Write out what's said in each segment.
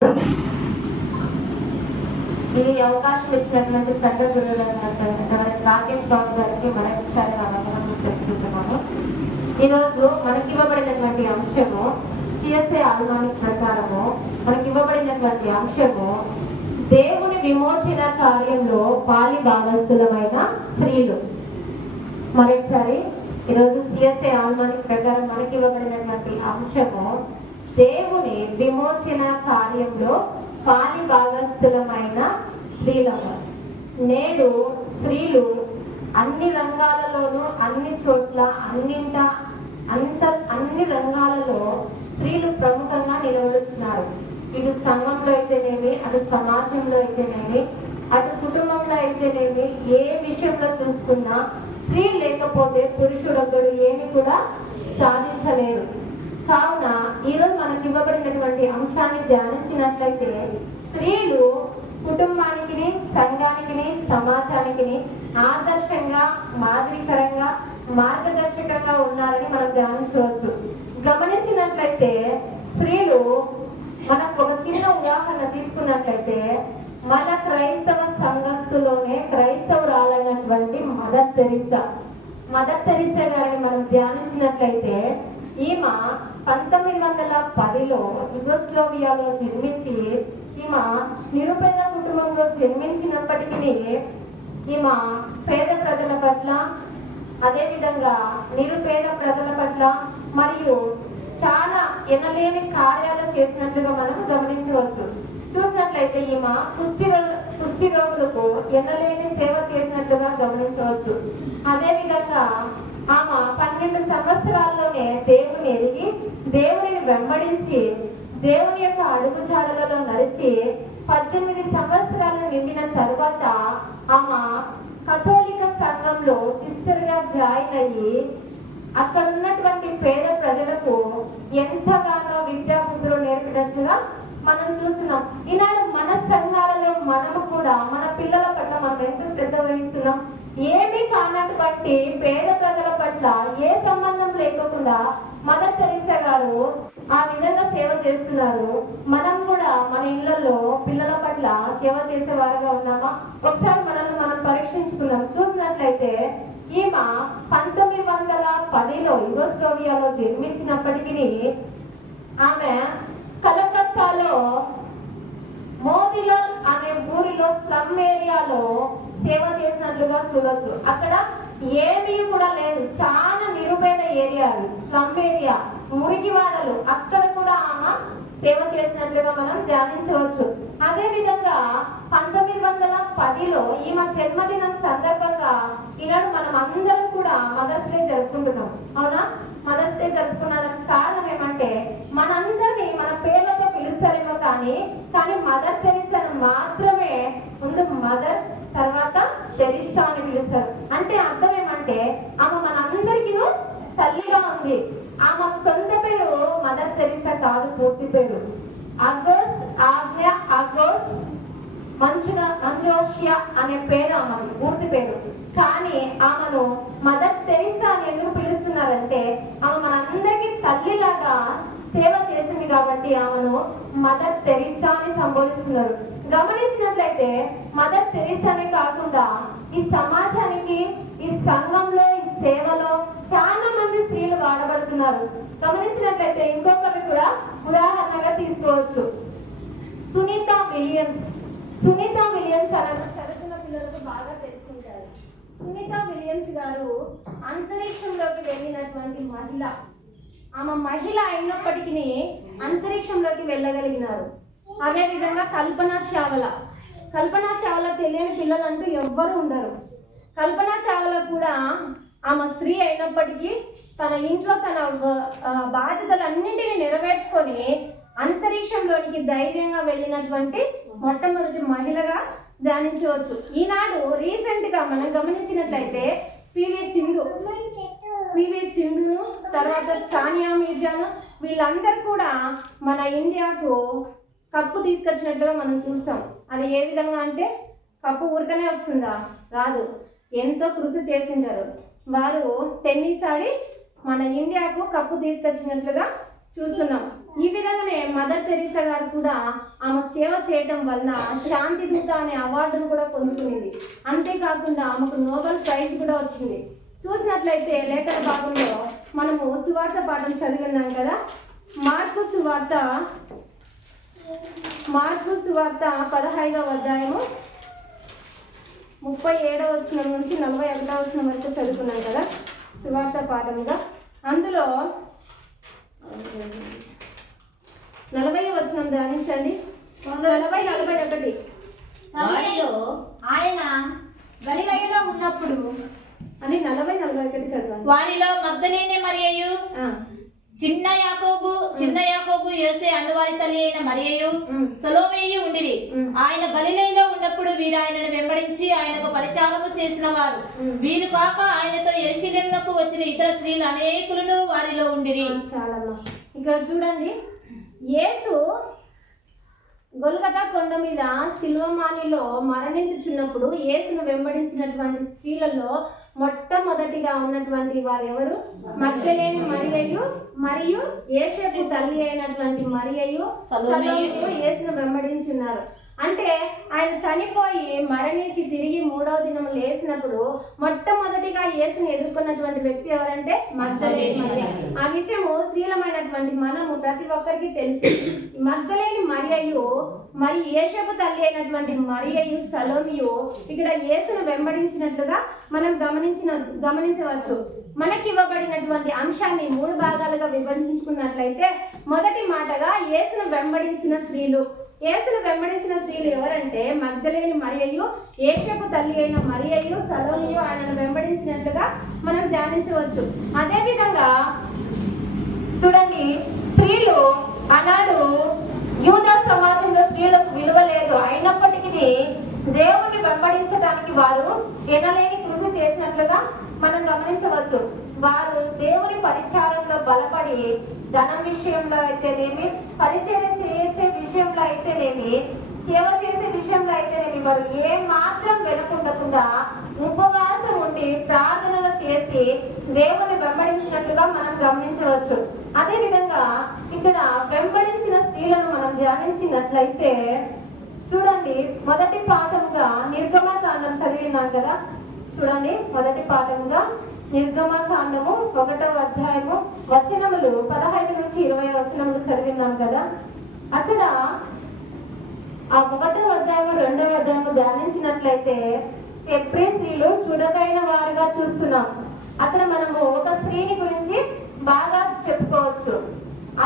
ఈ అవకాశం ఇచ్చినటువంటి సంఘ గురువులైన రాకేష్ బాబు గారికి మరొకసారి వందనాలు తెలుపుతున్నాము. ఈరోజు మనకి ఇవ్వబడినటువంటి అంశము సిఎస్ఐ ఆల్మానిక్ ప్రకారము మనకి ఇవ్వబడినటువంటి అంశము దేవుని విమోచన కార్యంలో పాలి భాగస్థులమైన స్త్రీలు. మరొకసారి ఈరోజు సిఎస్ఐ ఆల్మానిక్ ప్రకారం మనకి ఇవ్వబడినటువంటి అంశము దేవుని విమోచన కార్యంలో పాలి భాగస్థులమైన స్త్రీలము. నేడు స్త్రీలు అన్ని రంగాలలోనూ అన్ని చోట్ల అన్ని రంగాలలో స్త్రీలు ప్రముఖంగా నిలబడుతున్నారు. ఇటు సంఘంలో అయితేనేమి, అటు సమాజంలో అయితేనేమి, అటు కుటుంబంలో అయితేనేమి, ఏ విషయంలో చూసుకున్నా స్త్రీ లేకపోతే పురుషుడొకడు ఏమి కూడా సాధించలేరు. కావున ఈరోజు మనకు ఇవ్వబడినటువంటి అంశాన్ని ధ్యానించినట్లయితే స్త్రీలు కుటుంబానికి, సంఘానికి, సమాజానికి ఆదర్శంగా, మాదిరికరంగా, మార్గదర్శకంగా ఉన్నారని మనం ధ్యానించవచ్చు. గమనించినట్లయితే స్త్రీలు మనకు ఒక చిన్న ఉదాహరణ తీసుకున్నట్లయితే మన క్రైస్తవ సంఘస్థులోనే క్రైస్తవురాలైనటువంటి మదర్ తెరీసా గారిని మనం ధ్యానించినట్లయితే ఈమె 1910లో యుగోస్లోవియాలో జన్మించి ఈమె నిరుపేద కుటుంబంలో జన్మించినప్పటికీ ఈమె పేద ప్రజల పట్ల, అదేవిధంగా నిరుపేద ప్రజల పట్ల మరియు చాలా ఎనలేని కార్యాలు చేసినట్లుగా మనం గమనించవచ్చు. చూసినట్లయితే ఈమె కుష్టి రోగులకు ఎనలేని సేవ చేసినట్లుగా గమనించవచ్చు. అదేవిధంగా ఆమె 12 సంవత్సరాల్లోనే దేవుని ఎరిగి, దేవుని వెంబడించి, దేవుని యొక్క అడుగుజాడలలో నడిచి 18 సంవత్సరాలు నిండిన తర్వాత ఆమె కథోలిక సంఘంలో సిస్టర్ గా జాయిన్ అయ్యి అక్కడ ఉన్నటువంటి పేద ప్రజలకు ఎంతగానో విద్యాబుద్ధులు నేర్పినట్లుగా మనం చూస్తున్నాం. ఈనాడు మన సంఘాలలో మనము కూడా మన పిల్లల పట్ల మనం ఎంత శ్రద్ధ వహిస్తున్నాం. ఏమీ కానటువంటి పేద ప్రజల పట్ల ఏ సంబంధం లేకుండా మదర్ తెరీసా గారు ఆ విధంగా సేవ చేస్తున్నారు. మనం కూడా మన ఇళ్లలో పిల్లల పట్ల సేవ చేసే వారుగా ఉన్నామా? ఒకసారి మనల్ని మనం పరీక్షించుకున్నాం. చూసినట్లయితే ఈమె 1910లో యుగోస్లోవియాలో జన్మించినప్పటికీ ఆమె కలకత్తాలో మోదిలాల్ అనే ఊరిలో స్లమ్ ఏరియాలో సేవ చేసినట్లుగా చూడొచ్చు. అక్కడ ఏమీ కూడా లేదు, చాలా నిరుపేద ఏరియాలు, స్లమ్ ఏరియా, మురికివాడలు, అక్కడ కూడా ఆమె సేవ చేసినట్లుగా మనం ధ్యానించవచ్చు. అదే విధంగా 1910లో ఈమె జన్మదినం సందర్భంగా ఈనాడు మనం అందరం కూడా మదర్స్ డే జరుపుకుంటున్నాం. అవునా? మదర్స్ డే జరుపుకున్నానికి కారణం ఏమంటే మనందరినీ మన పేర్లతో పిలుస్తారేమో కానీ మదర్ తెరీసాను మాత్రమే ముందు మదర్, తర్వాత తెరీసా అని పిలుస్తారు. అంటే అర్థం ఏమంటే ఆమె మనందరికీ తల్లిగా ఉంది. ఆమె సొంత పేరు మదర్ తెరీసా కాదు, పూర్తి పేరు అగోస్ మంజోషియా అనే పేరు ఆమె పూర్తి పేరు. కానీ ఆమెను మదర్ తెరీసా అని ఎందుకు పిలుస్తున్నారంటే ఆమె మనందరికీ తల్లిలాగా సేవ చేసింది కాబట్టి ఆమెను మదర్ తెరీసా అని సంబోధిస్తున్నారు. గమనించినట్లయితే మదర్ తెరీసానే కాకుండా ఈ సమాజానికి, ఈ సంఘంలో, ఈ సేవలో చాలా మంది స్త్రీలు వాడబడుతున్నారు. గమనించినట్లయితే ఇంకొకరు కూడా ఉదాహరణగా తీసుకోవచ్చు. సునీతా విలియమ్స్ అని చదువుతున్న పిల్లలకు బాగా తెలుసుంటారు. సునీతా విలియమ్స్ గారు అంతరిక్షంలోకి వెళ్ళినటువంటి మహిళ. ఆమె మహిళ అయినప్పటికీ అంతరిక్షంలోకి వెళ్ళగలిగినారు. అదేవిధంగా కల్పనా చావ్లా తెలియని పిల్లలంటూ ఎవ్వరు ఉండరు. కల్పనా చావ్లా కూడా ఆమె స్త్రీ అయినప్పటికీ తన ఇంట్లో తన బాధ్యతలన్నింటినీ నెరవేర్చుకొని అంతరిక్షంలోనికి ధైర్యంగా వెళ్ళినటువంటి మొట్టమొదటి మహిళగా ధ్యానించవచ్చు. ఈనాడు రీసెంట్గా మనం గమనించినట్లయితే పివి సింధును, తర్వాత సానియా మీర్జాను, వీళ్ళందరూ కూడా మన ఇండియాకు కప్పు తీసుకొచ్చినట్టుగా మనం చూస్తాం. అది ఏ విధంగా అంటే కప్పు ఊరికనే వస్తుందా? రాదు. ఎంతో కృషి చేసింటారు వారు. టెన్నిస్ ఆడి మన ఇండియాకు కప్పు తీసుకొచ్చినట్లుగా చూస్తున్నాం. ఈ విధంగానే మదర్ తెరీసా గారు కూడా ఆమె సేవ చేయటం వలన శాంతి దూత అనే అవార్డును కూడా పొందుకునింది. అంతేకాకుండా ఆమెకు నోబెల్ ప్రైజ్ కూడా వచ్చింది. చూసినట్లయితే లేఖన భాగంలో మనము సువార్త పాఠం చదివినాం కదా. మార్కు సువార్త 15వ అధ్యాయము 37వ వచనం నుంచి 41వ వచనం వరకు చదువుకున్నాం కదా సువార్త పాఠంగా. అందులో 40వ వచనం ధ్యానించండి. 40-41 ఆయన గలిలయలో ఉన్నప్పుడు అని 40-41 చదవండి. వారిలో మగ్దలేనే మరియయు, చిన్న యాకోబు యోసే అన్నవారి తల్లి అయిన మరియయు, సలోమేయు ఉండిరి. ఆయన గలిలయలో ఉన్నప్పుడు వీరు ఆయనను వెంబడించి ఆయనకు పరిచారము చేసిన వారు. వీరు కాక ఆయనతో యెరూషలేమునకు వచ్చిన ఇతర స్త్రీలు అనేకులను వారిలో ఉండిరి. చాలమ్మా, ఇక్కడ చూడండి. యేసు గొల్గతా కొండ మీద సిల్వమానిలో మరణించుచున్నప్పుడు యేసును వెంబడించినటువంటి స్త్రీలలో మొట్టమొదటిగా ఉన్నటువంటి వారు ఎవరు? మగ్దలేని మరియయు మరియు యేసేపు తల్లి అయినటువంటి మరియయు సలోమియు యేసును వెంబడించున్నారు. అంటే ఆయన చనిపోయి మరణించి తిరిగి 3వ దినం లేచినప్పుడు మొట్టమొదటిగా యేసుని ఎదుర్కొన్నటువంటి వ్యక్తి ఎవరంటే మగ్దలేని మరియ. ఆ విషయము శీలమైనటువంటి మనము ప్రతి ఒక్కరికి తెలుసు. మగ్దలేని మరియయు మరి యేసేపు తల్లి అయినటువంటి మరియయు సలోమియు ఇక్కడ యేసును వెంబడించినట్లుగా మనం గమనించవచ్చు. మనకి ఇవ్వబడినటువంటి అంశాన్ని 3 భాగాలుగా విభజించుకున్నట్లయితే మొదటి మాటగా యేసును వెంబడించిన స్త్రీలు. యేసును వెంబడించిన స్త్రీలు ఎవరంటే మగ్దలేని మరియయు, యేసేపు తల్లి అయిన మరియయు, సలోమియు ఆయనను వెంబడించినట్లుగా మనం ధ్యానించవచ్చు. అదేవిధంగా చూడండి, స్త్రీలు ఆనాడు యూదా సమాజంలో స్త్రీలకు విలువ లేదు. అయినప్పటికీ దేవుని వెంబడించడానికి వారు ఎనలేని కృషి చేసినట్లుగా మనం గమనించవచ్చు. వారు దేవుని పరిచారంలో బలపడి ధనం విషయంలో అయితేనేమి, పరిచయం చేసే విషయంలో అయితేనేమి, సేవ చేసే విషయంలో అయితేనేమి వారు ఏ మాత్రం వెనుకుండకుండా ఉపవాసం ఉండి ప్రార్థనలు చేసి దేవుని వెంబడించినట్లుగా మనం గమనించవచ్చు. అదేవిధంగా ఇక్కడ వెంబడించిన స్త్రీలను మనం ధ్యానించినట్లయితే చూడండి, మొదటి పాఠంగా నిర్గమకాండం చదివినాం కదా. చూడండి, మొదటి పాఠంగా నిర్గమకాండము 1వ అధ్యాయము వచనములు 15 నుంచి 20 వచనములు చదివినాం కదా. అక్కడ ఆ 1వ అధ్యాయము 2వ అధ్యాయము ధ్యానించినట్లయితే ఎబ్రీ స్త్రీలు చూడదైన వారుగా చూస్తున్నాం. అక్కడ మనము ఒక స్త్రీని గురించి బాగా చెప్పుకోవచ్చు.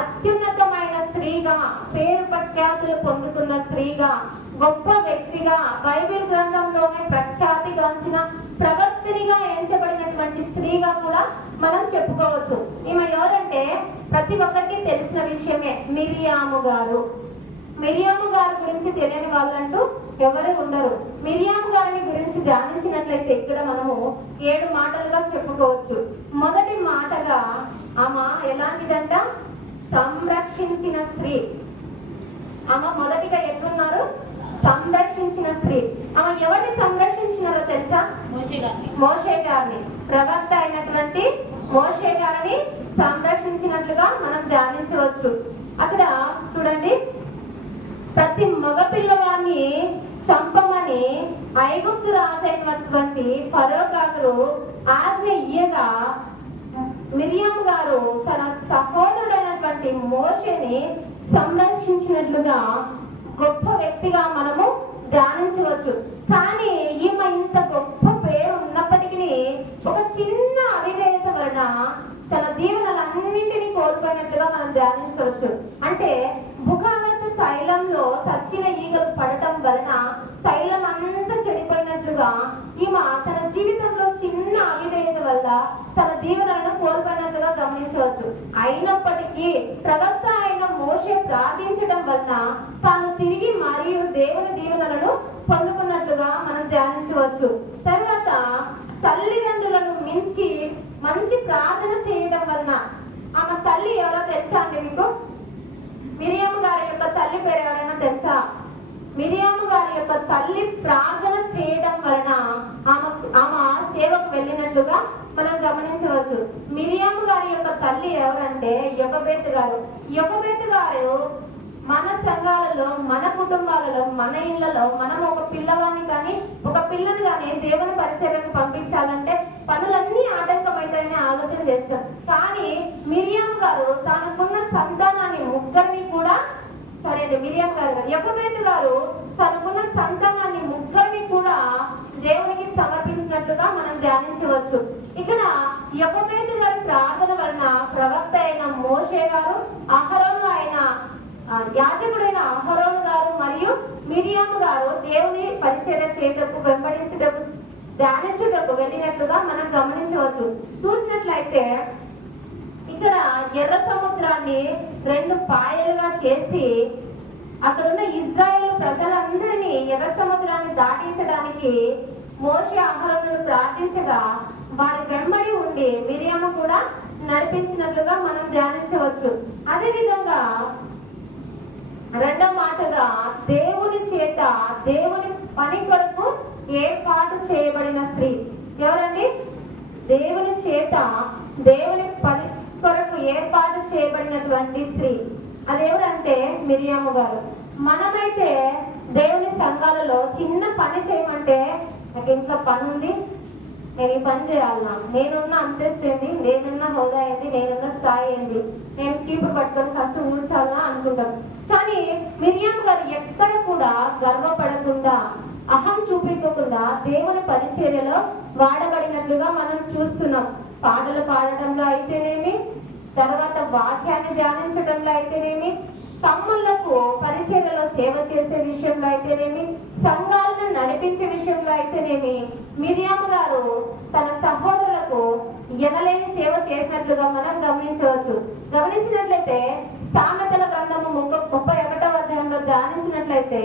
అత్యున్నతమైన స్త్రీగా, పేరు ప్రఖ్యాతులు పొందుతున్న స్త్రీగా, గొప్ప వ్యక్తిగా, బైబిల్ గ్రంథంలోనే ప్రఖ్యాతిగాంచిన ప్రవక్తనిగా ఎంచబడినటువంటి స్త్రీగా కూడా మనం చెప్పుకోవచ్చు. ఈమె ఎవరంటే ప్రతి ఒక్కరికి తెలిసిన విషయమే, మిరియాము గారు. మిరియాము గారి గురించి తెలియని వాళ్ళంటూ ఎవరు ఉండరు. మిరియాము గారిని గురించి ధ్యానించినట్లయితే ఇక్కడ మనము 7 మాటలుగా చెప్పుకోవచ్చు. మొదటి మాటగా ఆమె ఎలాంటిదంట? సంరక్షించిన స్త్రీ. ఆమె మొదటిగా ఎట్లున్నారు? సంరక్షించిన స్త్రీ. ఆమె ఎవరిని సంరక్షించినారో తెలుసా? మోషే గారిని. ప్రవక్త అయినటువంటి మోషే గారిని సంరక్షించినట్లుగా మనం ధ్యానించవచ్చు. అక్కడ చూడండి, ప్రతి మగ పిల్లవాడిని చంపమని ఐగుప్తు రాజైనటువంటి ఫరో గారు ఆజ్ఞ ఇయ్యగా మిరియాము గారు తన సహోదరుడైనటువంటి మోషేని సంరక్షించినట్లుగా గొప్ప వ్యక్తిగా మనము ధ్యానించవచ్చు. కానీ ఈమె ఇంత గొప్ప పేరు ఉన్నప్పటికీ ఒక చిన్న అవిధేయత వలన తన దీవెనలన్నింటినీ కోల్పోయినట్లుగా మనం ధ్యానించవచ్చు. అంటే ముఖావత్ తైలంలో సచ్చిన ఈగలు పడటం వలన తైలం అంతా చెడిపోయినట్లుగా ఈమె తన జీవితంలో చిన్న అవిధేయత వల్ల తన దీవెనలను కోల్పోయినట్లుగా గమనించవచ్చు. అయినప్పటికీ ప్రవక్త అయిన మోషే ప్రార్థించడం వలన తాను తిరిగి మరియు దేవుని దీవెనలను పొందుకున్నట్లుగా మనం ధ్యానించవచ్చు. తర్వాత తల్లిదండ్రులను మించి మంచి ప్రార్థన చేయడం వలన, ఆమె తల్లి ఎవరో తెలుసా అండి మీకు? మిరియాము గారి యొక్క తల్లి పేరు ఎవరైనా తెలుసా? మిరియాము గారి యొక్క తల్లి ప్రార్థన చేయడం వలన ఆమె సేవకు వెళ్ళినట్లుగా మనం గమనించవచ్చు. మిరియాము గారి యొక్క తల్లి ఎవరంటే యొకోబెతు గారు. యొకోబెతు గారు మన సంఘాలలో, మన కుటుంబాలలో, మన ఇళ్లలో మనం ఒక పిల్లవాడిని కానీ ఒక పిల్లని కానీ దేవుని పరిచర్యకు పంపించాలంటే పనులన్నీ ఆటంకమైతాయని ఆలోచన చేస్తాం. కానీ మిరియాం గారు తనకున్న సంతానాన్ని ముగ్గురిని కూడా మిరియాం గారు యొకోబెతు గారు తనకున్న సంతానాన్ని ముగ్గురిని కూడా దేవునికి సమర్పించినట్లుగా మనం ధ్యానించవచ్చు. ఇక్కడ యొకోబెతు గారి ప్రార్థన వలన ప్రవక్త అయిన మోషే గారు, అహరోను అయిన యాజకుడైన అహరోను గారు మరియు మిరియాము గారు దేవుని పరిచర్య చేయటకు, వెంబడించుటకు, ధ్యానించుటకు వెళ్ళినట్లుగా మనం గమనించవచ్చు. చూసినట్లయితే ఇక్కడ ఎర్ర సముద్రాన్ని 2 పాయలుగా చేసి అక్కడున్న ఇజ్రాయేల్ ప్రజలందరినీ ఎర్ర సముద్రాన్ని దాటించడానికి మోషే అహరోనును ప్రార్థించగా వారి వెంబడి ఉండి మిరియాము కూడా నడిపించినట్లుగా మనం ధ్యానించవచ్చు. అదేవిధంగా రెండో మాటగా దేవుని చేత దేవుని పని కొరకు ఏర్పాటు చేయబడిన స్త్రీ ఎవరండి? దేవుని చేత దేవుని పని కొరకు ఏర్పాటు చేయబడినటువంటి స్త్రీ అదెవరంటే మిరియాము గారు. మనమైతే దేవుని సంఘాలలో చిన్న పని చేయమంటే నాకు ఇంట్లో పని ఉంది, నేను ఈ పని చేయాలన్నా, నేనున్న అంతస్తు ఏంది, నేనున్న హోదా ఏంది, నేనున్న స్థాయి ఏంది, నేను చీపురు పట్టుకొని ఖర్చు ఊడ్చాలన్నా అనుకుంటాం. కానీ మిరియాము గారు ఎక్కడ కూడా గర్వపడకుండా, అహం చూపించకుండా దేవుని పరిచర్యలో వాడబడినట్లుగా మనం చూస్తున్నాం. పాటలు పాడటంలో అయితేనేమి, తర్వాత వాక్యాన్ని ధ్యానించడంలో అయితేనేమి, తమ్ముళ్లకు పరిచర్యలో సేవ చేసే విషయంలో అయితేనేమి, సంఘాలను నడిపించే విషయంలో అయితేనేమి మిరియాము గారు తన సహోదరులకు ఎనలేని సేవ చేసినట్లుగా మనం గమనించవచ్చు. గమనించినట్లయితే సామెతల గ్రంథము 31వ అధ్యాయంలో ధ్యానించినట్లయితే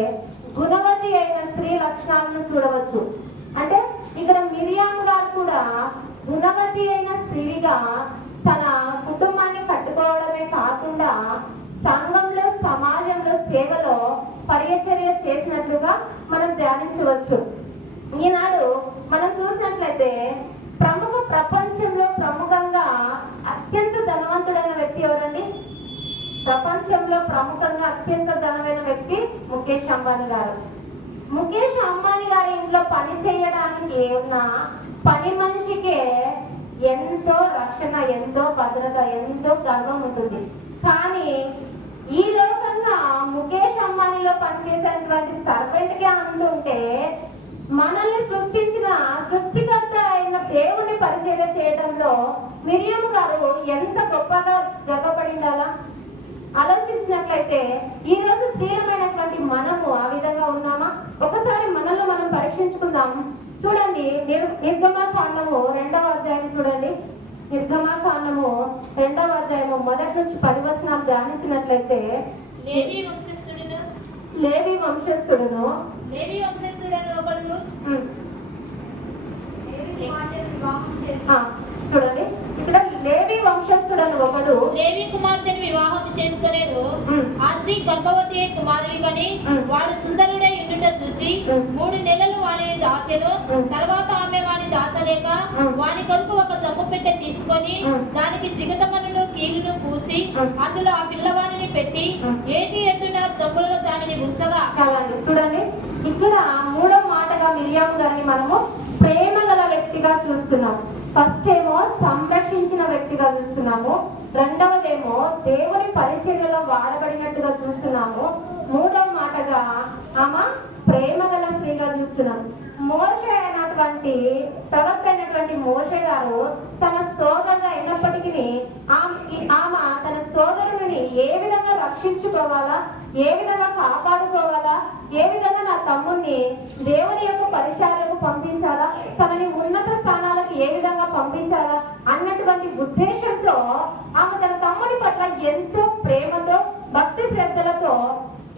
గుణవతి అయిన స్త్రీ లక్షణాలను చూడవచ్చు. అంటే ఇక్కడ మిరియాము గారు కూడా గుణవతి అయిన స్త్రీగా తన కుటుంబాన్ని కట్టుకోవడమే కాకుండా సంఘంలో, సమాజంలో, సేవలో పరిచర్య చేసినట్లుగా మనం ధ్యానించవచ్చు. ఈనాడు మనం చూసినట్లయితే ప్రపంచంలో ప్రముఖంగా అత్యంత ధనవంతుడైన వ్యక్తి ఎవరండి? ప్రపంచంలో ప్రముఖంగా అత్యంత ధనమైన వ్యక్తి ముఖేష్ అంబానీ గారు. ముఖేష్ అంబానీ గారి ఇంట్లో పని చేయడానికి ఉన్న పని మనిషికే ఎంతో రక్షణ, ఎంతో భద్రత, ఎంతో గర్వం ఉంటుంది. కానీ ఈ లోకంగా ముఖేష్ అంబానీలో పనిచేసేటువంటి సర్వెంట్కి అందుంటే మనల్ని సృష్టించిన సృష్టికర్త అయిన దేవుని పరిచర్య చేయడంలో మిరియాము గారు ఎంత గొప్పగా గర్వపడి ఉండాలా? ఆలోచించినట్లయితే ఈ రోజు స్త్రీలమైనటువంటి మనము ఆ విధంగా ఉన్నామా? ఒకసారి మనల్ని మనం పరీక్షించుకుందాం. చూడండి, నిర్గమాకాండము 2వ అధ్యాయం చూడండి. నిర్గమాకాండము 2వ అధ్యాయము 1 నుంచి 10 వచనాలు ధ్యానించినట్లయితే లేవి వంశస్థుడును ఒకడు చూడండి, ఇక్కడ లేవి వంశస్థుడను ఒకడు లేవి కుమార్తెను వివాహం చేసుకునేదు. ఆ స్త్రీ గర్భవతి కుమారుని కని వాడు సుందరుడై ఉండుట చూసి 3 నెలలు వాడిని దాచెను. తర్వాత ఆమె వాడిని దాచలేక వాని కొరకు ఒక జమ్ము పెట్టె తీసుకొని దానికి జిగటమనును కీలును పూసి అందులో ఆ పిల్లవాడిని పెట్టి ఏటి ఎట్టున జమ్ములలో దానిని ఉంచగా. చూడండి, ఇక్కడ 3వ మాటగా మిరియాము గారిని మనము ప్రేమ గల వ్యక్తిగా చూస్తున్నాం. ఫస్ట్ ఏమో సంరక్షించిన వ్యక్తిగా చూస్తున్నాము, రెండవదేమో దేవుని పరిచర్యలో వాడబడినట్టుగా చూస్తున్నాము, 3వ మాటగా ఆమె ప్రేమ గల స్త్రీగా చూస్తున్నాం. మోషే అయినటువంటి ప్రవక్త అయినటువంటి మోషే గారు తన సోదరుడు అయినప్పటికీ ఆమె తన సోదరుని ఏ విధంగా రక్షించుకోవాలా, ఏ విధంగా కాపాడుకోవాలా, ఏ విధంగా నా తమ్ముడిని దేవుని యొక్క పరిచర్యలకు పంపించాలా, తనని ఉన్నత స్థానాలకు ఏ విధంగా పంపించాలా అన్నటువంటి ఉద్దేశంతో ఆమె తన తమ్ముడి పట్ల ఎంతో ప్రేమతో, భక్తి శ్రద్ధలతో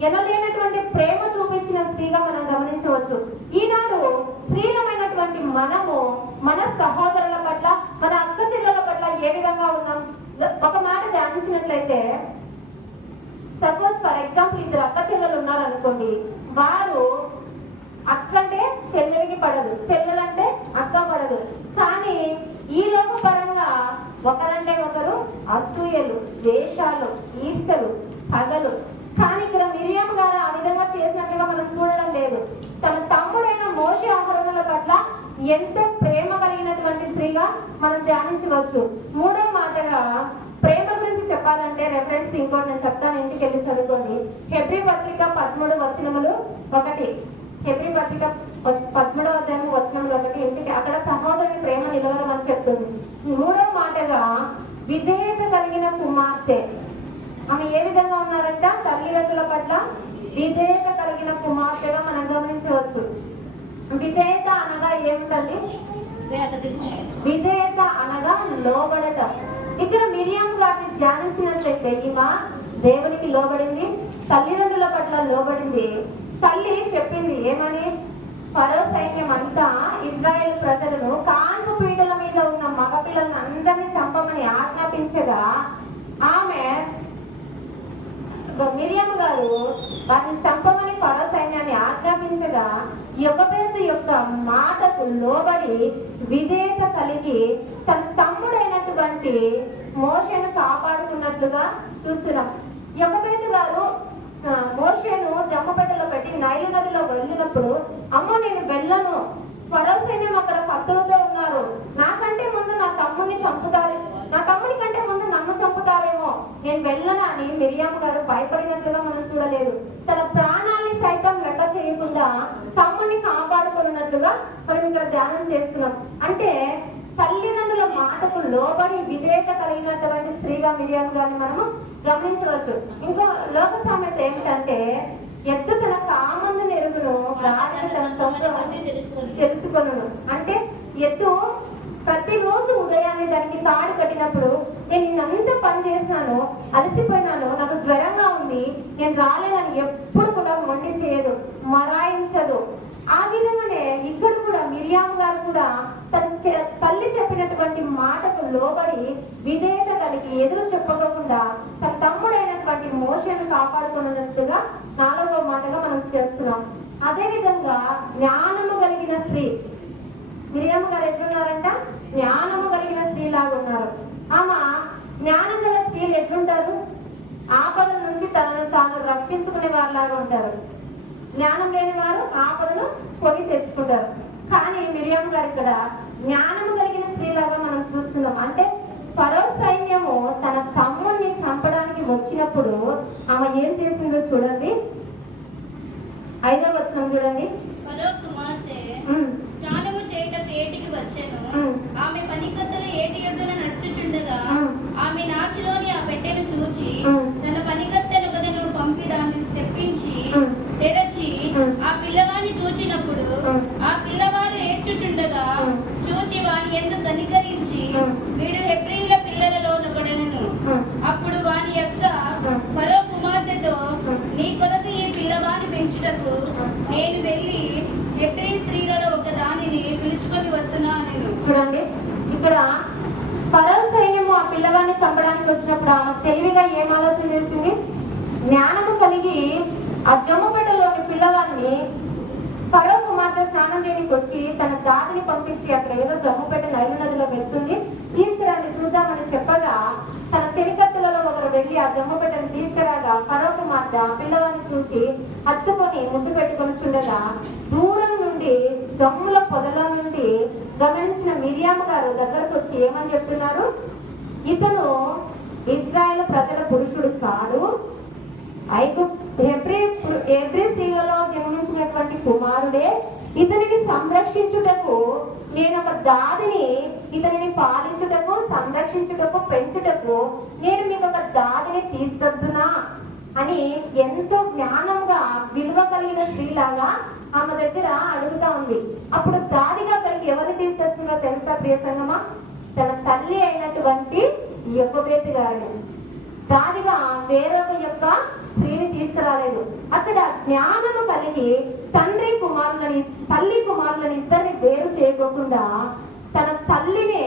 ఎనలేనటువంటి ప్రేమ చూపించిన స్త్రీగా మనం గమనించవచ్చు. ఈనాడు స్త్రీలమైనటువంటి మనము మన సహోదరుల పట్ల, మన అక్క చెల్లెల పట్ల ఏ విధంగా ఉన్నాం? ఒక మాట ధ్యానించినట్లయితే, సపోజ్ ఫర్ ఎగ్జాంపుల్ 2 అక్క చెల్లెలు ఉన్నారనుకోండి, వారు అక్కంటే చెల్లెలికి పడదు, చెల్లెలంటే అక్క పడదు. కానీ ఈ లోక పరంగా ఒకరంటే ఒకరు అసూయలు, ద్వేషాలు, ఈర్ష్యలు, పగలు. కానీ ఇక్కడ మిరియాం గారు ఆ విధంగా చేసినట్లుగా మనం చూడడం లేదు. తన తమ్ముడైన మోషే అహరోనుల పట్ల ఎంతో ప్రేమ కలిగినటువంటి స్త్రీగా మనం ధ్యానించవచ్చు. మూడో మాటగా ప్రేమ గురించి చెప్పాలంటే రెఫరెన్స్ ఇంకోటి నేను చెప్తాను, ఇంటికి వెళ్ళి చదువుకోండి. హెబ్రీ పత్రిక 13:1. హెబ్రీ పత్రిక 13:1 ఇంటికి అక్కడ సహోదరుని ప్రేమ నిలవరమని చెప్తుంది. మూడో మాటగా విధేయత కలిగిన కుమార్తె. ఆమె ఏ విధంగా ఉన్నారంట? తల్లిదండ్రుల పట్ల విధేయత కలిగిన కుమార్తెగా మనం గమనించవచ్చు. విధేయత అనగా ఏమిటండి? విధేయత అనగా లోబడటం. ఇక్కడ మిరియాం గారిని ధ్యానించినట్లయితే ఈమె దేవునికి లోబడింది, తల్లిదండ్రుల పట్ల లోబడింది. తల్లి చెప్పింది ఏమని? ఫరో సైన్యం అంతా ఇజ్రాయెల్ ప్రజలను కాన్పు పీటల మీద ఉన్న మగపిల్లలను అందరినీ చంపమని ఆజ్ఞాపించగా ఆమె మిరియాం గారు వారిని చంపమని ఫరో సైన్యాన్ని ఆజ్ఞాపించగా యొబెతు యొక్క మాటకు లోబడి విధేయత కలిగి తన తమ్ముడైనటువంటి మోషేను కాపాడుకున్నట్లుగా చూస్తున్నాం. యొబెతు గారు మోషేను జమ్మపెట్టలో పెట్టి నైలు నదిలో వెళ్ళినప్పుడు, అమ్మో నేను వెళ్ళను, ఫరో సైన్యం అక్కడ కత్తులతో ఉన్నారు, నాకంటే ముందు నా తమ్ముడిని చంపుతారు, నా తమ్ముడి కంటే ముందు నన్ను చంపుతారేమో, నేను వెళ్ళను అని మిరియాం గారు భయపడినట్లుగా మనం చూడలేదు. తన ప్రాణాన్ని సైతం లెక్క చేయకుండా తమ్ముడిని కాపాడుకున్నట్లుగా మనం ఇక్కడ ధ్యానం చేస్తున్నాం. అంటే తల్లిదండ్రుల మాటకు లోబడి విధేయత కలిగినటువంటి స్త్రీగా మిరియాం గారిని మనము గమనించవచ్చు. ఇంకో లోక సామెత ఏమిటంటే, ఎద్దు తన కామందు ఎరుగును, తెలుసుకొను. అంటే ఎద్దు ప్రతిరోజు ఉదయాన్నే దానికి తాడు కట్టినప్పుడు, నేను నిన్నంత పని చేసినాను, అలసిపోయినాను, నాకు జ్వరంగా ఉంది, నేను రాలేదని ఎప్పుడు కూడా మొండి చేయదు, మరాయించదు. ఆ విధంగానే ఇక్కడ కూడా మిరియాం గారు కూడా తన తల్లి చెప్పినటువంటి మాటకు లోబడి విధేయత కలిగి ఎదురు చెప్పకుండా తన తమ్ముడైనటువంటి మోషేను కాపాడుకున్నట్టుగా 4వ మాటగా మనం చేస్తున్నాం. అదే విధంగా జ్ఞానము కలిగిన స్త్రీ మిరియాం గారు ఎట్లున్నారంట? జ్ఞానము కలిగిన స్త్రీ లాగా ఉన్నారు. ఆమె జ్ఞానం గల స్త్రీలు ఎట్లుంటారు? ఆపద నుంచి తనను తాను రక్షించుకునే వారిలాగా ఉంటారు. జ్ఞానం లేని వారు ఆపదను కొని తెచ్చుకుంటారు. కానీ మిరియాం గారు ఇక్కడ జ్ఞానము కలిగిన స్త్రీలాగా మనం చూస్తున్నాం. అంటే ఫరో సైన్యము తన తమ్ముడిని చంపడానికి వచ్చినప్పుడు ఆమె ఏం చేసిందో చూడండి. 5వ వచనం చూడండి. ఫరో కుమార్తె స్నానము చేయటకు ఏటికి వచ్చెను. ఆమె పనికత్తెలు ఏటి యొద్దన నడుచుచుండగా ఆమె నాచులోని ఆ పెట్టెను చూచి తన పనికత్తెను గదను పంపి దాన్ని తెప్పించి తెరచి ఆ పిల్లవాడిని చూచినప్పుడు ఆ పిల్లవాడు ఏడ్చుచుండగా చూచి వాని యందు కనికరించి వీడు హెబ్రీయుల పిల్లలలో ఒకడెను. అప్పుడు వాని యొక్క ఫరో కుమార్తెతో, నీ కొరకు ఈ పిల్లవాడిని పెంచుటకు నేను వెళ్ళి హెబ్రీ స్త్రీలలో ఒక దానిని పిలుచుకొని వస్తున్నాను. చూడండి, ఇక్కడ ఫరో సైన్యము ఆ పిల్లవాడిని చంపడానికి వచ్చినప్పుడు ఆమె తెలివిగా ఏం ఆలోచన చేసింది? జ్ఞానము కలిగి ఆ జమ్మపెట్టలోని పిల్లవాడిని ఫరో కుమార్తె స్నానం చేయడానికి వచ్చి తన దాటిని పంపించి అక్కడ ఏదో జమ్మపెట్ట నైలు నదిలో వెళ్తుంది, తీసుకురాని చూద్దామని చెప్పగా తన చెలికత్తెలలో ఒకరు వెళ్ళి ఆ జమ్మపెట్టను తీసుకురాగా ఫరో కుమార్తె ఆ పిల్లవాడిని చూసి హత్తుకొని ముద్దు పెట్టుకొని చూడగా దూరం నుండి జమ్ముల పొదల నుండి గమనించిన మిరియాం గారు దగ్గరకు వచ్చి ఏమని చెప్తున్నారు? ఇతను ఇశ్రాయేలు ప్రజల పురుషుడు కాదు, హెబ్రీ స్త్రీలలో జన్మించినటువంటి కుమారుడే, ఇతనిని సంరక్షించుటకు నేను ఒక దాదిని, ఇతనిని పాలించుటకు, సంరక్షించుటకు, పెంచుటకు నేను మీకు ఒక దాదిని తీసుకొద్దునా అని ఎంతో జ్ఞానంగా విలువ కలిగిన స్త్రీలాగా ఆమె దగ్గర అడుగుతా ఉంది. అప్పుడు దాదిగా కలిగి ఎవరు తీసుకొచ్చిందో తెలుసా ప్రియ సంగమా? తన తల్లి అయినటువంటి యొబెతు గారు. దాదిగా వేరొక యొక్క స్త్రీని తీసుకురాలేదు. అక్కడ జ్ఞానము కలిగి తల్లి కుమారులని ఇద్దరిని వేరు చేయకుండా తన తల్లినే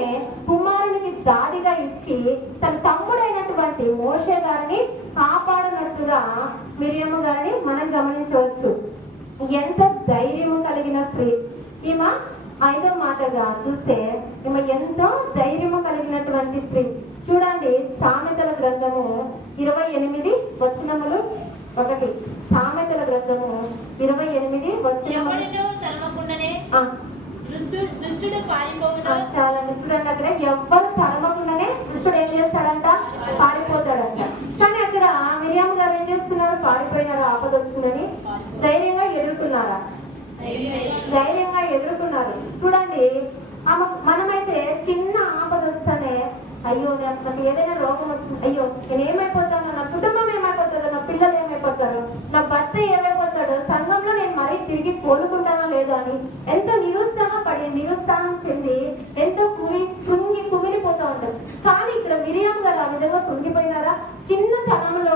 కుమారునికి దాడిగా ఇచ్చి తన తమ్ముడైనటువంటి మోషే గారిని కాపాడినట్టుగా మిరియాము గారిని మనం గమనించవచ్చు. ఎంత ధైర్యము కలిగిన స్త్రీ! ఈమె ఐదో మాటగా చూస్తే ఈమె ఎంతో ధైర్యము కలిగినటువంటి స్త్రీ. చూడండి, సామెతల గ్రంథము 28:1. సామెతల గ్రంథము 28:1. ఎవడును తరమకుండానే దుష్టుడు పారిపోవును. చాలా చూడండి, అక్కడ ఎవ్వరు తరమకుండానే దుష్టుడు ఏం చేస్తాడంట? పారిపోతాడంట. కానీ అక్కడ మిరియాము గారు ఏం చేస్తున్నారు? పారిపోయినారు, ఆపద వచ్చిందని ధైర్యంగా ఎదుర్కొన్నారా? ధైర్యంగా ఎదుర్కొన్నారు. చూడండి, మనమైతే చిన్న ఆపద వస్తానే, అయ్యో నాకు ఏదైనా రోగం వచ్చింది, అయ్యో నేను ఏమైపోతాను, నా కుటుంబం ఏమైపోతాడు, నా పిల్లలు ఏమైపోతారు, నా భర్త ఏమైపోతాడు, సంఘంలో నేను మరీ తిరిగి కోలుకుంటానో లేదో అని ఎంతో నిరుత్సాహం చెంది ఎంతో కుమిలిపోతూ ఉంటారు. కానీ ఇక్కడ మిరియాము గారు ఆ విధంగా కృంగిపోయినారా? చిన్నతనంలో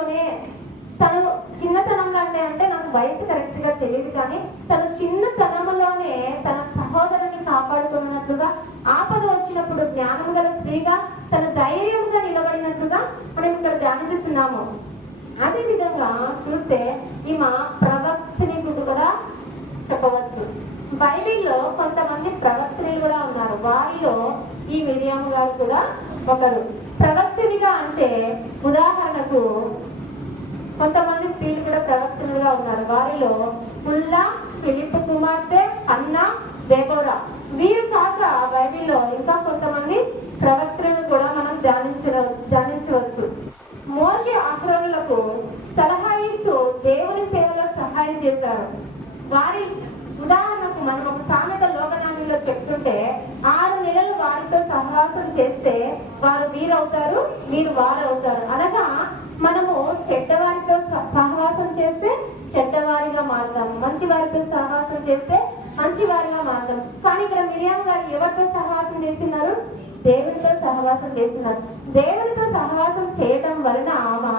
అంటే నాకు వయసు కరెక్ట్ గా తెలియదు, కానీ తను చిన్నతనంలోనే తన సహోదరుని కాపాడుకున్నట్లుగా, ఆపద వచ్చినప్పుడు జ్ఞానం గల స్త్రీగా తన ధైర్యంగా నిలబడినట్లుగా మనం ఇక్కడ ధ్యానిస్తున్నాము. అదే విధంగా చూస్తే ఈమె ప్రవక్తని కూడా చెప్పవచ్చు. బైబిల్లో కొంతమంది ప్రవక్తలు కూడా ఉన్నారు. వారిలో ఈ మిరియాము గారు కూడా ఒకరు. ప్రవక్తునిగా అంటే ఉదాహరణకు కొంతమంది స్త్రీలు కూడా ప్రవక్తలుగా ఉన్నారు. వారిలో పుల్లా, ఫిలిప్పు కుమార్తె, అన్నా, దెబోరా. వీరు కాక బైబిల్లో ఇంకా కొంతమంది ప్రవక్తలను కూడా మనం ధ్యానించవచ్చు. మోషే అహరోనులకు సలహా ఇస్తూ దేవుని సేవలో సహాయం చేశారు. వారి ఉదాహరణకు మనం ఒక సామెత లోకనామంలో చెప్తుంటే 6 నెలలు వారితో సహవాసం చేస్తే వారు వీరవుతారు, మీరు వారవుతారు. అనగా మనము చెడ్డవారితో సహవాసం చేస్తే చెడ్డవారిగా మారుతాం, మంచి వారితో సహవాసం చేస్తే మంచి వారిగా మారుతాం. కానీ ఇక్కడ మిరియాము గారు ఎవరితో సహవాసం చేస్తున్నారు? దేవునితో సహవాసం చేస్తున్నారు. దేవునితో సహవాసం చేయటం వలన ఆమె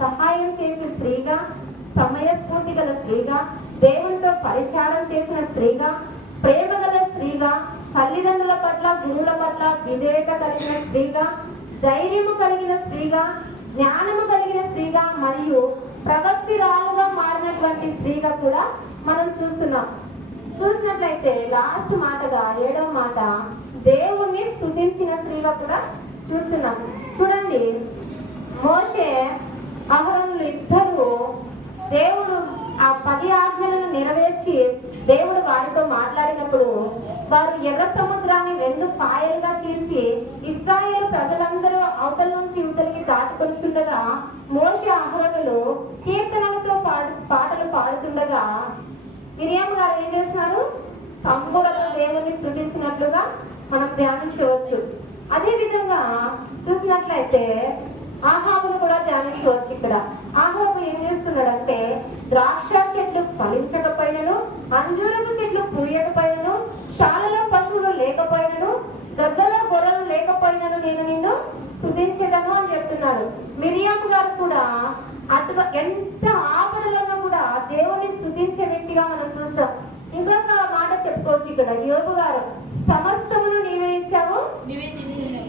సహాయం చేసే స్త్రీగా, సమయస్ఫూర్తి గల స్త్రీగా, దేవునితో పరిచారం చేసిన స్త్రీగా, ప్రేమ గల స్త్రీగా, తల్లిదండ్రుల పట్ల, గురువుల పట్ల విధేయత కలిగిన స్త్రీగా, ధైర్యము కలిగిన స్త్రీగా, జ్ఞానము కలిగిన స్త్రీగా మరియు ప్రవక్తిరాలుగా మారినటువంటి స్త్రీగా కూడా మనం చూసినట్లయితే లాస్ట్ మాటగా 7వ మాట దేవుణ్ణి స్తుతించిన స్త్రీగా కూడా చూస్తున్నాం. చూడండి, మోషే అహరోనులు ఇద్దరు దేవుడు ఆ 10 ఆజ్ఞలను నెరవేర్చి దేవుడు వారితో మాట్లాడినప్పుడు వారు ఎర్ర సముద్రాన్ని 2 పాయలుగా చీల్చి ఇశ్రాయేలు ప్రజలందరూ అవతల నుంచి ఇవతలికి దాటుకొస్తుండగా మోషే అహరోనులు కీర్తనలతో పాటలు పాడుతుండగా మిరియాము గారు ఏం చేస్తున్నారు? పంపులతో దేవుణ్ణి స్తుతించినట్లుగా మనం ధ్యానించవచ్చు. అదే విధంగా చూసినట్లయితే ఆహాబును కూడా ధ్యానించవచ్చు. ఇక్కడ ఆహాబు ఏం చేస్తున్నాడంటే, ద్రాక్ష చెట్లు ఫలించకపోయినను, అంజూరపు చెట్లు పూయకపోయినను, శాలలో పశువులు లేకపోయినను, గద్దలో గొర్రెలు లేకపోయినను నేను నిన్ను స్తుతించెదను అని చెప్తున్నాడు. మిరియాము గారు కూడా ఎంత ఆపదలోనూ కూడా దేవుని స్తుతించే వ్యక్తిగా మనం చూస్తాం. ఇంకొక మాట చెప్పుకోవచ్చు ఇక్కడ, యోబు గారు సమస్తమును నీవే ఇచ్చావు,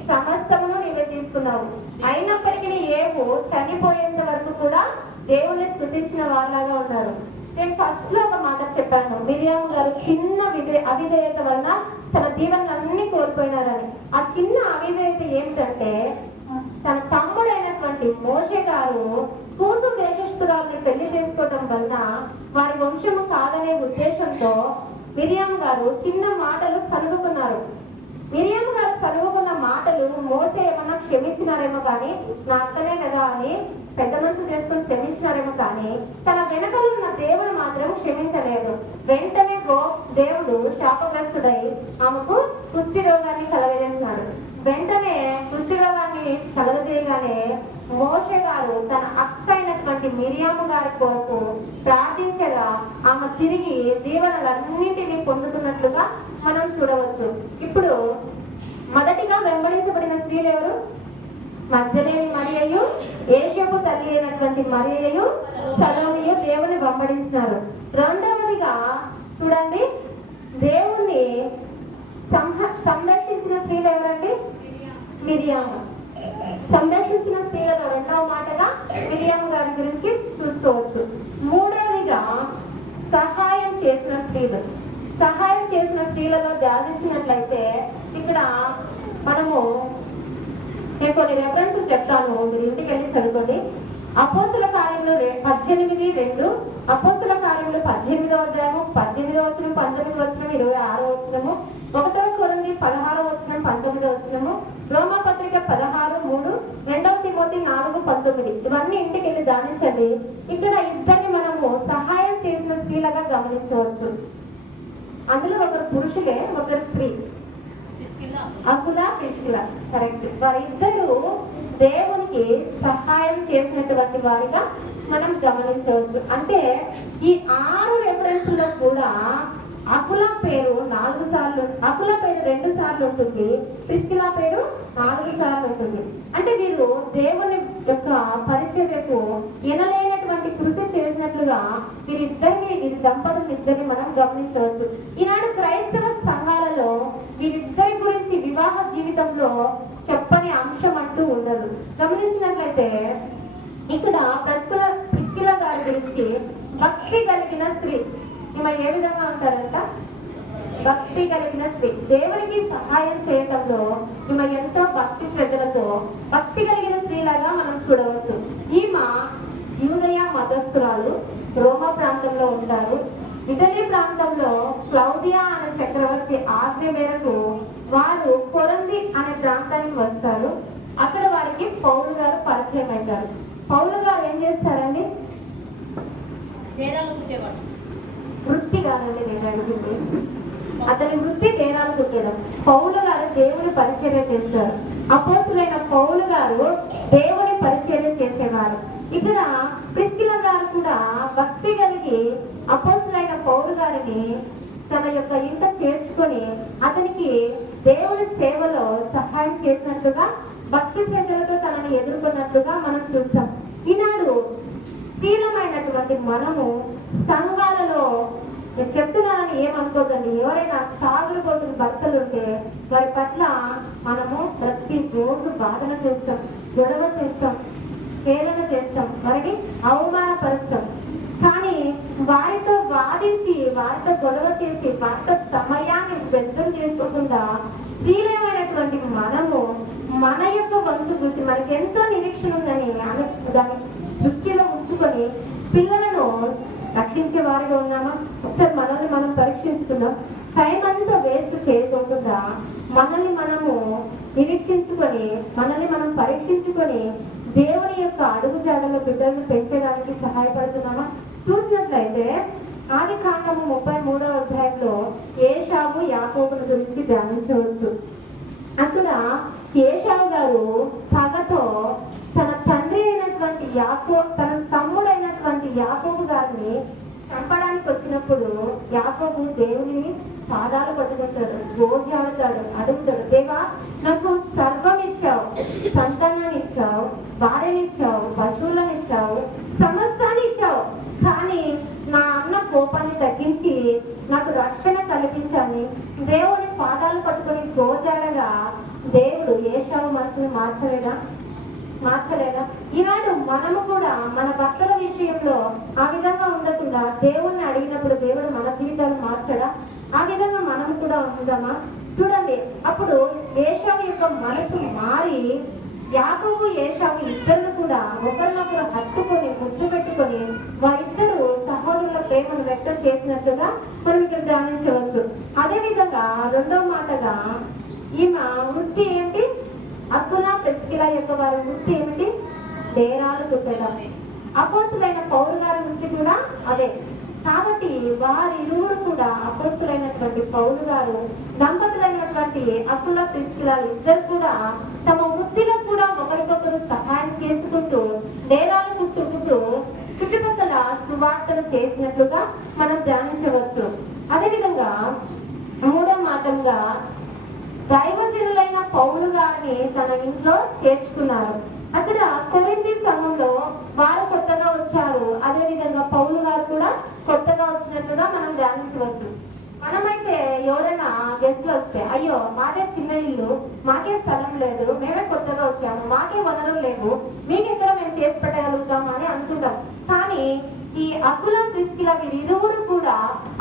సమస్తమును నీవే తీసుకున్నావు. అయినప్పటికీ యోబు చనిపోయేంత వరకు కూడా దేవుని స్తుతించిన వాళ్ళగా ఉన్నారు. నేను ఫస్ట్ లో ఒక మాట చెప్పాను, మిరియాము గారు చిన్న అవిధేయత వలన తన దీవెనలన్నీ కోల్పోయినారని. ఆ చిన్న అవిధేయత ఏమిటంటే, తన తమ్ముడైనటువంటి మోషే గారు కూసు దేశస్తురాల్ని పెళ్లి చేసుకోవడం వలన వారి వంశము కాదనే ఉద్దేశంతో మిరియాము గారు చిన్న మాటలు సలుగుకున్నారు. మిరియాము గారు సలుగుకున్న మాటలు మోసే ఏమన్నా క్షమించినారేమో కానీ, నా అక్కనే కదా అని పెద్ద మనసు చేసుకుని క్షమించినారేమో కానీ తన వెనకలు ఉన్న దేవుడు మాత్రం క్షమించలేదు. వెంటనే దేవుడు శాపగ్రస్తుడై ఆమెకు కుష్టి రోగాన్ని కలగజేసినాడు. వెంటనే కుష్టి రోగాన్ని కలగజేయగానే మోషే గారు తన అక్క అయినటువంటి మిరియాము గారి కొరకు ప్రార్థించగా ఆమె తిరిగి దీవెనలన్నింటినీ పొందుతున్నట్లుగా మనం చూడవచ్చు. ఇప్పుడు మొదటిగా వెంబడించబడిన స్త్రీలు ఎవరు? మధ్యలేని మరియయు, యేషపు తల్లి అయినటువంటి మరియయు, సలోమియు దేవుని వెంబడించినారు. రెండవదిగా చూడండి, దేవుణ్ణి సంరక్షించిన స్త్రీలు ఎవరండి? మిరియాము. సంరక్షించిన స్త్రీలలో 2వ మాటగా మిరియాము గారి గురించి చూసుకోవచ్చు. మూడవదిగా సహాయం చేసిన స్త్రీలు. సహాయం చేసిన స్త్రీలలో ధ్యానించినట్లయితే ఇక్కడ మనము నేను కొన్ని రెఫరెన్స్లు చెప్తాను, మీరు ఇంటికి వెళ్ళి చదువుకోండి. అపోస్తుల కార్యంలో 18:2, అపోస్తుల కార్యంలో 18వ అధ్యాయము 18వ వచనం, 19వ వచనం, 26వ వచనము, 1వ కొరింథీ 16వ వచనం, 19వ వచనము, రోమా పత్రిక 16:3, 2వ తిమోతి 4:19. ఇవన్నీ ఇంటికి వెళ్ళి ధ్యానించండి. ఇక్కడ ఇద్దరిని మనము సహాయం చేసిన స్త్రీలుగా గమనించవచ్చు. అందులో ఒకరు పురుషులే, ఒకరు స్త్రీ. అకుల ప్రిస్కిల, కరెక్ట్. వారిద్దరూ దేవునికి సహాయం చేసినటువంటి వారిగా మనం గమనించవచ్చు. అంటే ఈ 6 రెఫరెన్స్లో కూడా అకుల పేరు 4 సార్లు, అకుల పేరు 2 సార్లు ఉంటుంది, ప్రిస్కిల పేరు 4 సార్లు ఉంటుంది. అంటే వీరు దేవుని యొక్క పరిచర్యకు ఎనలేనటువంటి కృషి చేసినట్లుగా వీరి దంపతులు ఇద్దరిని మనం గమనించవచ్చు. ఈనాడు క్రైస్తవ సంఘాలలో వీరిద్దరి గురించి వివాహ జీవితంలో చెప్పని అంశం అంటూ ఉండదు. గమనించినట్లయితే ఇక్కడ ప్రిస్కిల గారి గురించి భక్తి కలిగిన స్త్రీ, ఈమె ఏ విధంగా ఉంటారంట? భక్తి కలిగిన స్త్రీ. దేవునికి సహాయం చేయడంలో ఈమె ఎంతో భక్తి శ్రద్ధలతో భక్తి కలిగిన స్త్రీలాగా మనం చూడవచ్చు. ఈమె యూదయ మతస్థురాలు, రోమా ప్రాంతంలో ఉంటారు. ఇటలీ ప్రాంతంలో క్లౌదియా అనే చక్రవర్తి ఆజ్ఞ మేరకు వారు కొరంది అనే ప్రాంతానికి వస్తారు. అక్కడ వారికి పౌలు గారు పరిచయం అవుతారు. పౌలు గారు ఏం చేస్తారండి? వృత్తి కాదండి నేను అడిగింది, అతని వృత్తి డేరాలు కుట్టడం. పౌలు గారు దేవుని పరిచర్య చేస్తారు. అపోస్తులైన పౌలు గారు దేవుని పరిచర్య చేసేవారు. ఇక్కడ ప్రిస్కిల గారు కూడా భక్తి కలిగి అపోస్తులైన పౌలు గారిని తన యొక్క ఇంట చేర్చుకొని అతనికి దేవుని సేవలో సహాయం చేసినట్లుగా భక్తి శ్రద్ధలతో తనని ఎదుర్కొన్నట్లుగా మనం చూస్తాం. ఈనాడు స్థిరమైనటువంటి మనము సంఘాలలో చెప్తున్నానని ఏమనుకోదండి. ఎవరైనా తాగులు పోతున్న భర్తలు ఉంటే వారి పట్ల మనము ప్రతి రోజు బాధన చేస్తాం, గొడవ చేస్తాం, హేళన చేస్తాం, వారిని అవమానపరుస్తాం. కానీ వారితో వాదించి, వారితో గొడవ చేసి, వారితో సమయాన్ని వ్యర్థం చేసుకోకుండా శ్రీలమైనటువంటి మనము మన యొక్క వంతు గురించి మనకి ఎంతో నిరీక్షణ ఉందని దాన్ని దృష్టిలో ఉంచుకొని పిల్లలను రక్షించే వారిగా ఉన్నామా? ఒకసారి మనల్ని మనం పరీక్షించుకుందాం. టైం అంతా వేస్ట్ చేయకుండా మనల్ని మనము నిరీక్షించుకొని, మనల్ని మనం పరీక్షించుకొని దేవుని యొక్క అడుగుజాడలో బిడ్డలను పెంచడానికి సహాయపడుతున్నామా? చూసినట్లయితే ఆదికాండము 33వ అధ్యాయంలో ఏశావు యాకోబుల గురించి ధ్యానించవచ్చు. అక్కడ ఏశావు గారు పగతో తన తండ్రి అయినటువంటి తన తమ్ముడైనటువంటి యాకోబు గారిని చంపడానికి వచ్చినప్పుడు యాకోబు దేవుని పాదాలు పట్టుకుంటాడు, గోజాడుతాడు, అడుగుతాడు, దేవా నాకు సర్వం ఇచ్చావు, సంతానాన్ని ఇచ్చావు, భార్యనిచ్చావు, పశువులను ఇచ్చావు, సమస్తాన్ని ఇచ్చావు, కానీ నా అన్న కోపాన్ని తగ్గించి నాకు రక్షణ కల్పించాలని దేవుని పాదాలు పట్టుకొని గోజాడగా దేవుడు ఏశావు మనసుని మార్చలేదా? ఈనాడు మనము కూడా మన భర్తల విషయంలో ఆ విధంగా ఉండకుండా దేవుణ్ణి అడిగినప్పుడు దేవుడు మన జీవితాలు మార్చడా? ఆ విధంగా మనము కూడా ఉందామా? చూడండి, అప్పుడు ఏశావు యొక్క మనసు మారి యాకోబు ఏశావు ఇద్దరు కూడా ఒకరినొకరు హత్తుకొని ముద్దు పెట్టుకొని వారిద్దరూ సహోదరుల ప్రేమను వ్యక్తం చేసినట్టుగా మనం ఇక్కడ ధ్యానించవచ్చు. అదేవిధంగా రెండవ మాటగా ఈమె వృత్తి ఏంటి? అకుల ప్రిస్కిల యొక్క వారి వృత్తి ఏమిటి? డేరాలు కుట్టడం. అపోస్తులైన పౌలు గారి వృత్తి కూడా అదే. కాబట్టి వారిరువురు కూడా అపోస్తులైనటువంటి పౌలు గారు దంపతులైనటువంటి అకుల ప్రిస్కిల ఇద్దరు కూడా తమ వృత్తిలో కూడా ఒకరికొకరు సహాయం చేసుకుంటూ డేరాలు కుట్టుకుంటూ చుట్టుపక్కల సువార్తలు చేసినట్లుగా మనం ధ్యానించవచ్చు. అదేవిధంగా మూడో మాటంగా దైవజనులైన పౌలు గారిని తన ఇంట్లో చేర్చుకున్నారు. అక్కడ కొరింథీ సంఘంలో వారు కొత్తగా వచ్చారు, అదే విధంగా పౌలు గారు కూడా కొత్తగా వచ్చినట్లుగా మనం ధ్యానించవచ్చు. మనమైతే ఎవరైనా గెస్ట్లు వస్తే, అయ్యో మాకే చిన్న ఇల్లు, మాకే స్థలం లేదు, మేమే కొత్తగా వచ్చాము, మాకే వనరులు లేవు, మీకెక్కడ మేము చేసి పెట్టగలుగుతాము అని అనుకుంటాం. కానీ ఈ అకుల ప్రిస్కిల వీరిరువురు కూడా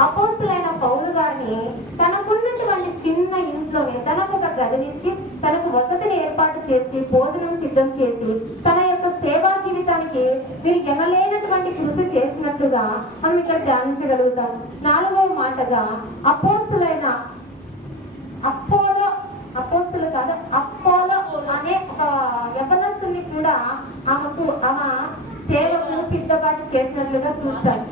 అపోస్తులైన పౌలు గారిని తనకున్న వసతిని ఏర్పాటు చేసి భోజనం సిద్ధం చేసి తన యొక్క సేవా జీవితానికి వీరు ఎనలేనటువంటి కృషి చేసినట్లుగా మనం ఇక్కడ ధ్యానించగలుగుతాం. 4వ మాటగా అపోస్తులైన అపోలో అనే ఒక యవనస్తుని కూడా ఆమె సేవకు సిద్ధపాటు చేసినట్లుగా చూస్తారు.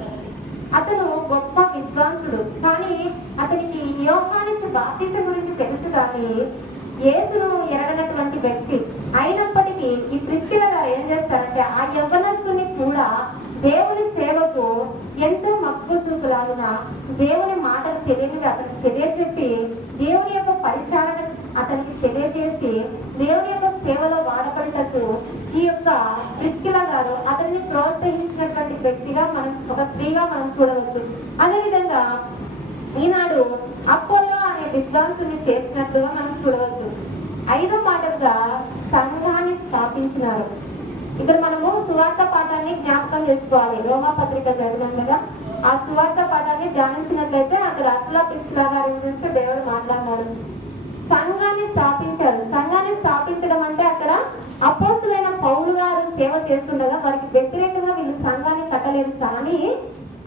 అతను గొప్ప విద్వాంసుడు, కానీ అతనికి యోహాను బాప్తిసం గురించి తెలుసు, కానీ యేసును ఎరగనటువంటి వ్యక్తి. అయినప్పటికీ ఈ ప్రిస్కిల గారు ఏం చేస్తారంటే ఆ యవ్వనస్తుని కూడా దేవుని సేవకు ఎంతో మక్కువ చూపులాగున దేవుని మాటలు అతనికి తెలియచెప్పి దేవుని యొక్క పరిచారణ అతనికి తెలియజేసి దేవుని యొక్క సేవలో వాడబడేటట్టు ఈ యొక్క ప్రిస్కిల గారు అతన్ని ప్రోత్సహించినటువంటి వ్యక్తిగా ఒక స్త్రీగా మనం చూడవచ్చు. అదేవిధంగా ఈనాడు అపోలో అనే విద్వాంసుని చేర్చినట్లుగా మనం చూడవచ్చు. 5వ మాటగా సంఘాన్ని స్థాపించినారు. ఇక్కడ మనము సువార్త పాఠాన్ని జ్ఞాపకం చేసుకోవాలి. రోమా పత్రిక చదివినట్లుగా ఆ సువార్త పాఠాన్ని ధ్యానించినట్లయితే అక్కడ అట్లా ప్రిస్కిల గారి గురించి దేవుడు మాట్లాడినాడు. సంఘాన్ని స్థాపించారు. సంఘాన్ని స్థాపించడం అంటే అక్కడ అపోస్తులైన పౌలు గారు సేవ చేస్తుండగా వారికి వ్యతిరేకంగా వీళ్ళు సంఘాన్ని కట్టలేదు, కానీ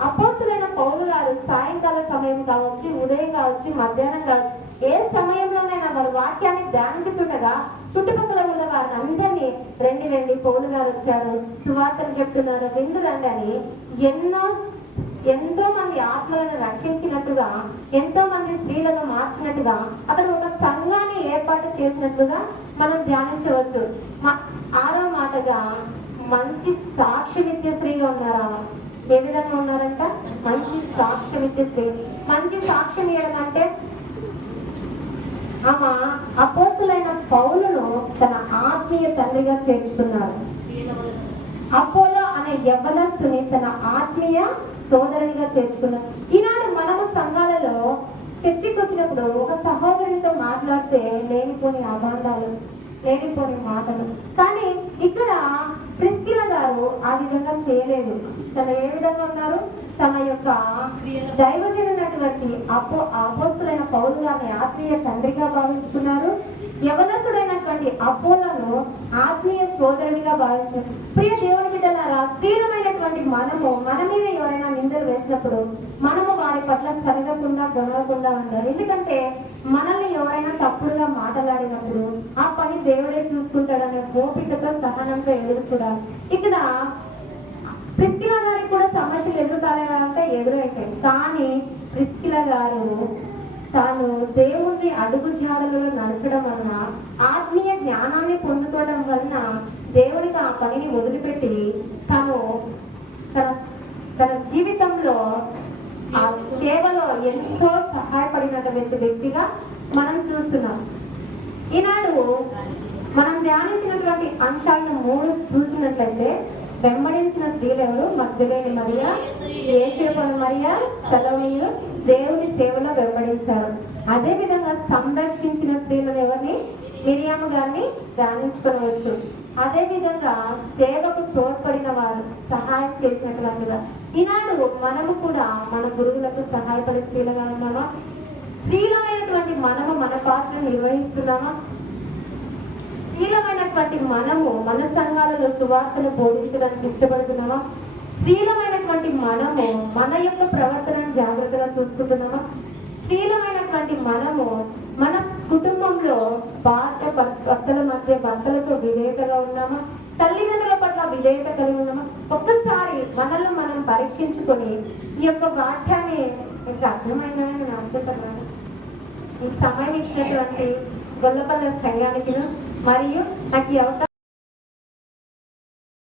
అపోస్తులైన పౌలు గారు సాయంకాల సమయం కావచ్చు, ఉదయం కావచ్చు, మధ్యాహ్నం కావచ్చు, ఏ సమయంలోనైనా వారు వాక్యాన్ని ధ్యానించుతుండగా చుట్టుపక్కల ఉన్న వారిని అందరినీ రండి పౌలు గారు వచ్చారు, సువార్తలు చెప్తున్నారు, విందురండి అని ఎంతో మంది ఆత్మలను రక్షించినట్టుగా, ఎంతో మంది స్త్రీలను మార్చినట్టుగా అక్కడ ఒక సంఘాన్ని ఏర్పాటు చేసినట్టుగా మనం ధ్యానించవచ్చు. 6వ మాటగా మంచి సాక్ష్యం ఇచ్చే స్త్రీగా ఉన్నారు. ఏ విధంగా ఉన్నారంట? మంచి సాక్ష్యం ఇచ్చే స్త్రీ. మంచి సాక్ష్యం ఇవ్వడంటే ఆమె అపోస్తులైన పౌలును తన ఆత్మీయ తండ్రిగా చేర్చుకున్నారు. అపోలో అనే యవ్వనస్తుని తన ఆత్మీయ సోదరునిగా చేర్చుకున్నారు. ఈనాడు మనము సంఘాలలో చర్చికి వచ్చినప్పుడు ఒక సహోదరునితో మాట్లాడితే లేనిపోని అభాండాలు, లేనిపోని మాటలు, కానీ ఇక్కడ ప్రిస్కిల గారు ఆ విధంగా చేయలేదు. తను ఏ విధంగా ఉన్నారు? తన యొక్క దైవజనుడైనటువంటి అపోస్తులైన పౌలు గారిని ఆత్మీయ తండ్రిగా భావించుకున్నారు. యవనస్తుడైనటువంటి అపోలను ఆత్మీయ సోదరుడిగా భావిస్తున్నారు. ప్రియ దేవుని బిడ్డలారా, స్త్రీలమైనటువంటి మన మీద ఎవరైనా నిందలు వేసినప్పుడు మనము వారి పట్ల సరగకుండా గొడవకుండా ఉండాలి. ఎందుకంటే మనల్ని ఎవరైనా తప్పుడుగా మాట్లాడినప్పుడు ఆ పని దేవుడే చూసుకుంటాడనే ఓపికతో సహనంతో ఎదురు చూడాలి. ఇక్కడ ప్రిస్కిల గారికి కూడా సమస్యలు ఎదురుతాయంటే ఎదురైతాయి, కానీ ప్రిస్కిల గారు తాను దేవుని అడుగు జాడలలో నడచడం వలన, ఆత్మీయ జ్ఞానాన్ని పొందుకోవడం వలన దేవుడికి ఆ పనిని వదిలిపెట్టి తాను తన జీవితంలో ఆ సేవలో ఎంతో సహాయపడినటువంటి వ్యక్తిగా మనం చూస్తున్నాం. ఈనాడు మనం ధ్యానించినటువంటి అంశాలను 3 చూసినట్లయితే వెంబడించిన స్త్రీలు ఎవరు? మగ్దలేని మరియ, యేసేపు మరియ, సలోమియు దేవుని సేవలో వెంబడించారు. అదే విధంగా సంరక్షించిన స్త్రీలను ఎవరిని? మిరియాము గారిని ధ్యానించుకోవచ్చు. అదే విధంగా సేవకు తోడ్పడిన వారు, సహాయం చేసినట్లుగా ఈనాడు మనము కూడా మన గురువులకు సహాయపడే స్త్రీలుగా ఉన్నామా? స్త్రీలమైనటువంటి మనము మన పాత్రను నిర్వహిస్తున్నామా? స్త్రీలమైనటువంటి మనము మన సంఘాలలో సువార్తను బోధించడానికి ఇష్టపడుతున్నామా? స్త్రీలమైనటువంటి మనము మన యొక్క ప్రవర్తనను జాగ్రత్తగా చూసుకుంటున్నామా? స్త్రీలమైనటువంటి మనము మన కుటుంబంలో భర్తల మధ్య భర్తలతో విధేయతగా ఉన్నామా? తల్లిదండ్రుల పట్ల విధేయత కలిగి ఉన్నామా? ఒక్కసారి మనల్ని మనం పరీక్షించుకొని ఈ యొక్క వాక్యాన్ని మీకు అర్థమైందని నేను అనుకుంటున్నాను. ఈ సమయం ఇచ్చినటువంటి గొల్లపల్లి సంఘానికి మరియు నాకు ఈ అవకాశం